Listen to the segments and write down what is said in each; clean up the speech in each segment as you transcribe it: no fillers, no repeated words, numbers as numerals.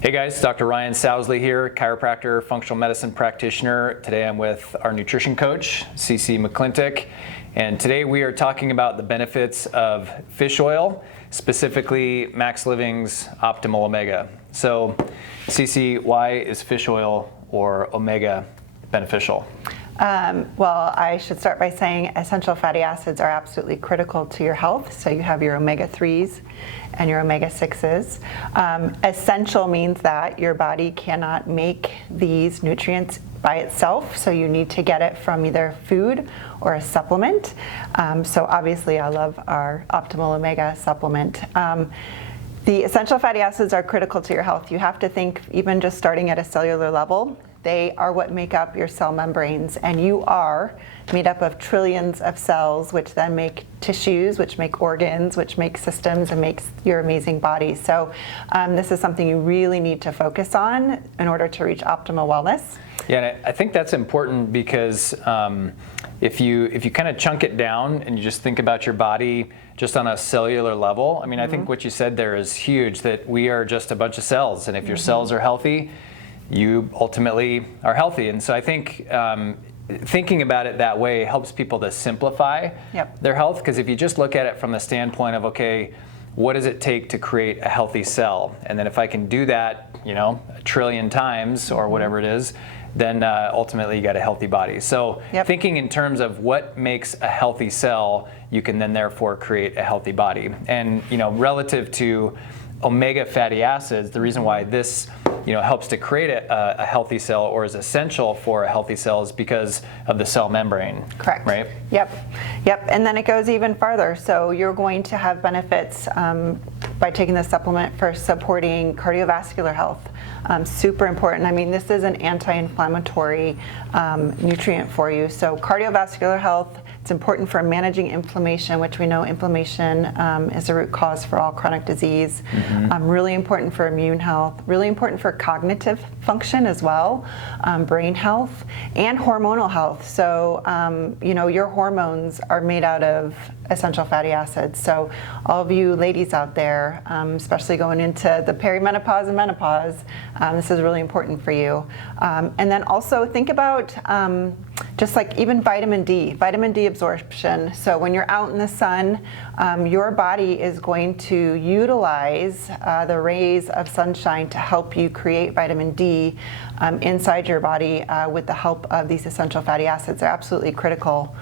Hey guys, Dr. Ryan Sousley here, chiropractor, functional medicine practitioner. Today I'm with our nutrition coach, Cece McClintick, and today we are talking about the benefits of fish oil, specifically Max Living's Optimal Omega. So, Cece, why is fish oil or omega beneficial? Well, I should start by saying essential fatty acids are absolutely critical to your health. So you have your omega-3s and your omega-6s. Essential means that your body cannot make these nutrients by itself, so you need to get it from either food or a supplement. So obviously I love our Optimal Omega supplement. The essential fatty acids are critical to your health. You have to think, even just starting at a cellular level, they are what make up your cell membranes, and you are made up of trillions of cells, which then make tissues, which make organs, which make systems, and makes your amazing body. So this is something you really need to focus on in order to reach optimal wellness. Yeah, and I think that's important because if you kind of chunk it down and you just think about your body just on a cellular level, I mean, I think what you said there is huge, that we are just a bunch of cells, and if your cells are healthy, you ultimately are healthy. And so I think thinking about it that way helps people to simplify their health, because if you just look at it from the standpoint of, okay, what does it take to create a healthy cell? And then if I can do that, a trillion times or whatever it is, then ultimately you got a healthy body. So thinking in terms of what makes a healthy cell, you can then therefore create a healthy body. And relative to omega fatty acids, the reason why this helps to create a healthy cell, or is essential for a healthy cell, is because of the cell membrane. Correct. Right? Yep. And then it goes even farther. So you're going to have benefits by taking this supplement for supporting cardiovascular health. Super important. I mean, this is an anti-inflammatory nutrient for you. So cardiovascular health, it's important for managing inflammation, which we know inflammation is a root cause for all chronic disease. Really important for immune health, really important for cognitive function as well, brain health, and hormonal health. So, your hormones are made out of essential fatty acids. So all of you ladies out there, especially going into the perimenopause and menopause, this is really important for you. And then also think about just like even vitamin D absorption. So when you're out in the sun, your body is going to utilize the rays of sunshine to help you create vitamin D inside your body with the help of these essential fatty acids. They're absolutely critical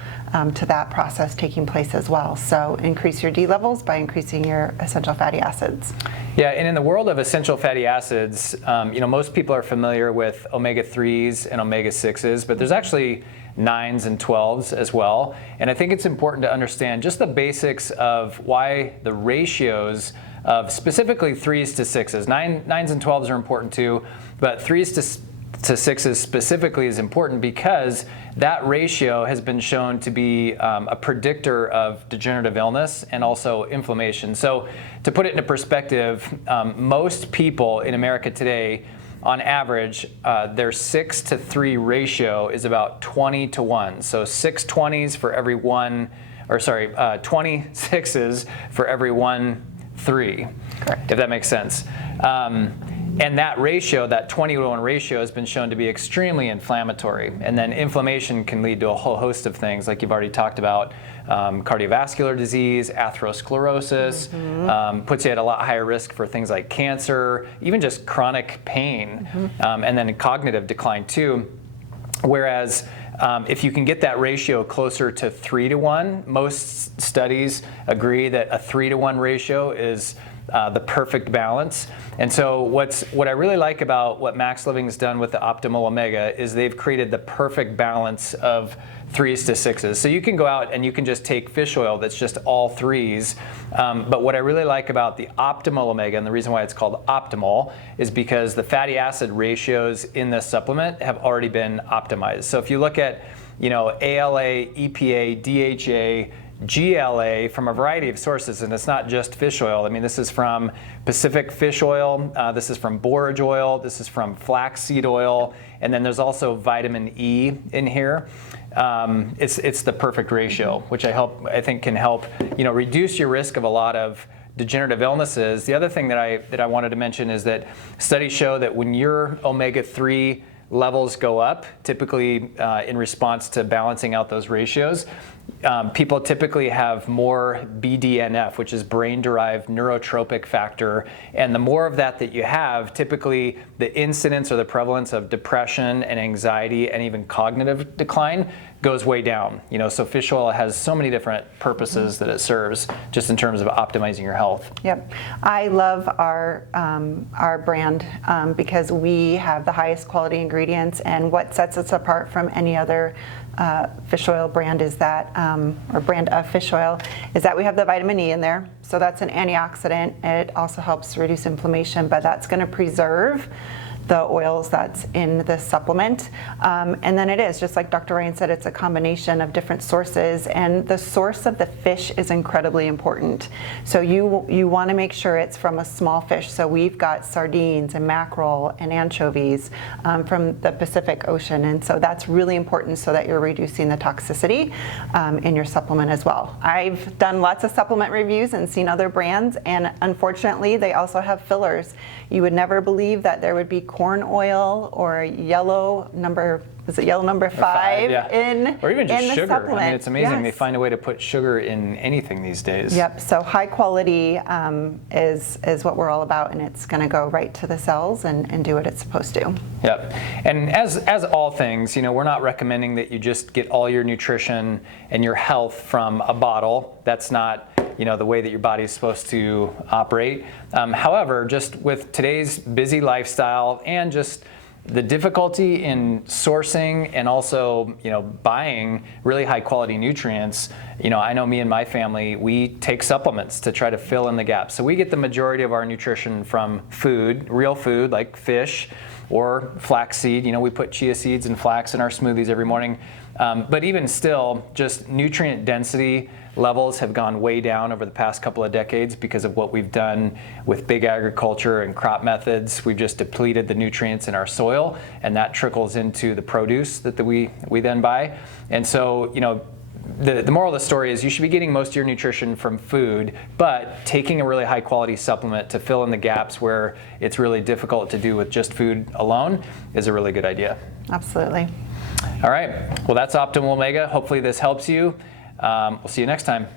to that process taking place as well. So increase your D levels by increasing your essential fatty acids. Yeah, and in the world of essential fatty acids, most people are familiar with omega-3s and omega-6s, but there's actually 9s and 12s as well. And I think it's important to understand just the basics of why the ratios of specifically 3s to 6s. 9s and 12s are important too, but 3s to 6s specifically is important because that ratio has been shown to be a predictor of degenerative illness and also inflammation. So to put it into perspective, most people in America today, on average, their 6 to 3 ratio is about 20 to 1. So 6 20s for every 20 6s for every 1 3. Correct. If that makes sense. And that ratio, that 20 to 1 ratio, has been shown to be extremely inflammatory. And then inflammation can lead to a whole host of things, like you've already talked about, cardiovascular disease, atherosclerosis, puts you at a lot higher risk for things like cancer, even just chronic pain, and then cognitive decline too. Whereas if you can get that ratio closer to 3 to 1, most studies agree that a 3 to 1 ratio is the perfect balance. And so what I really like about what Max Living's done with the Optimal Omega is they've created the perfect balance of 3s to 6s. So you can go out and you can just take fish oil that's just all 3s. But what I really like about the Optimal Omega, and the reason why it's called optimal, is because the fatty acid ratios in this supplement have already been optimized. So if you look at ALA, EPA, DHA, GLA from a variety of sources, and it's not just fish oil. I mean, this is from Pacific fish oil, this is from borage oil, this is from flaxseed oil, and then there's also vitamin E in here. It's the perfect ratio, which I think can help reduce your risk of a lot of degenerative illnesses, the other thing that I wanted to mention is that studies show that when your omega-3 levels go up, typically in response to balancing out those ratios, people typically have more BDNF, which is brain-derived neurotropic factor. And the more of that you have, typically the incidence or the prevalence of depression and anxiety and even cognitive decline goes way down. So fish oil has so many different purposes that it serves just in terms of optimizing your health. Yep. I love our brand because we have the highest quality ingredients, and what sets us apart from any other fish oil brand is that, or brand of fish oil, is that we have the vitamin E in there. So that's an antioxidant. It also helps reduce inflammation, but that's going to preserve the oils that's in the supplement. And then it is, just like Dr. Ryan said, it's a combination of different sources, and the source of the fish is incredibly important. So you want to make sure it's from a small fish. So we've got sardines and mackerel and anchovies from the Pacific Ocean, and so that's really important so that you're reducing the toxicity in your supplement as well. I've done lots of supplement reviews and seen other brands, and unfortunately they also have fillers. You would never believe that there would be corn oil or yellow number 5 yeah. in or even just in the sugar. supplement. I mean, it's amazing. Yes. They find a way to put sugar in anything these days. Yep. So high quality is what we're all about, and it's going to go right to the cells and do what it's supposed to. Yep. And as all things, we're not recommending that you just get all your nutrition and your health from a bottle. That's not the way that your body is supposed to operate. However, just with today's busy lifestyle and just the difficulty in sourcing and also, buying really high quality nutrients, I know me and my family, we take supplements to try to fill in the gaps. So we get the majority of our nutrition from food, real food like fish or flaxseed. We put chia seeds and flax in our smoothies every morning. But even still, just nutrient density levels have gone way down over the past couple of decades because of what we've done with big agriculture and crop methods. We've just depleted the nutrients in our soil, and that trickles into the produce that we then buy. And so, the moral of the story is you should be getting most of your nutrition from food, but taking a really high quality supplement to fill in the gaps where it's really difficult to do with just food alone is a really good idea. Absolutely. All right. Well, that's Optimal Omega. Hopefully this helps you. We'll see you next time.